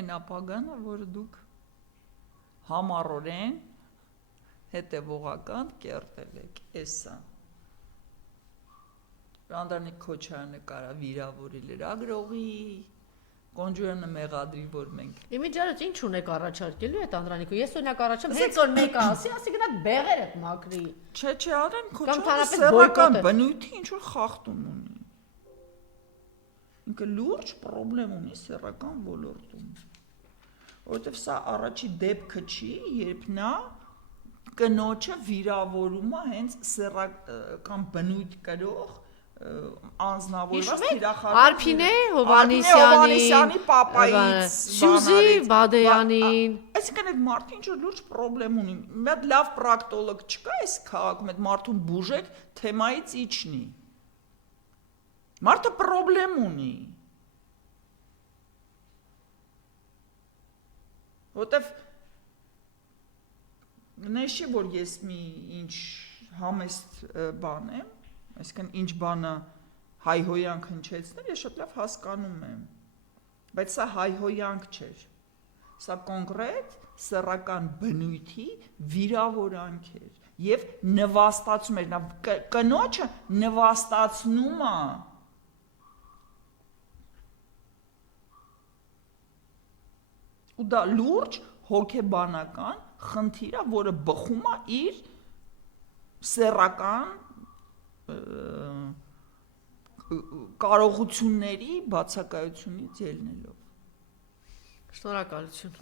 այն ապագան է, որը դուք համառորեն հետևողական կերտել եք, էսա։ Անդրանիկ Քոչարյանը կարա վիրավորի լրագրողի, Կոնջուրյանը մեղադրի, որ մենք։ Իմիջիայլոց ինչ ունեք առաջարկելու այդ Անդրանիկը։ Ես օրինակ առաջում հենց որ մեկը ասի, ասի գնա բեղերդ մաքրի։ Չէ, Անդրանիկ Քոչարյանը սեռական բնույթի ինչ որ խախտում ունի։ Ինքը լուրջ խնդրեմ ունի սեռական ոլորտում։ Որովհետև սա առաջի դեպքը չի, երբ նա կնոջը վիրավորում է հենց սեռական բնույթ կրող անձնավորված թիրախարար Արփինե Հովհաննիսյանի պապայից Սյուզի Բադեյանին այսինքն այդ մարդը ինչ որ լուրջ խնդրեմ ունի մի հատ լավ պրակտոլոգ չկա այս քաղաքում այդ մարդուն բուժեք թեմայից իջնի մարդը խնդրեմ ունի որտեվ նշի որ ես մի ինչ համեստ բան եմ այսինքն ինչ բանը հայհոյանք հնչեցնել, ես շատ լավ հասկանում եմ, բայց սա հայհոյանք չէր, սա կոնկրետ սեռական բնույթի վիրավորանք էր և նվաստացում էր, կնոջը նվաստացնում է, ու դա լուրջ հոգեբանական խնդիր է, որը բխում է իր սեռական կարողությունների բացակայությունից ելնելով։ Շնորհակալություն։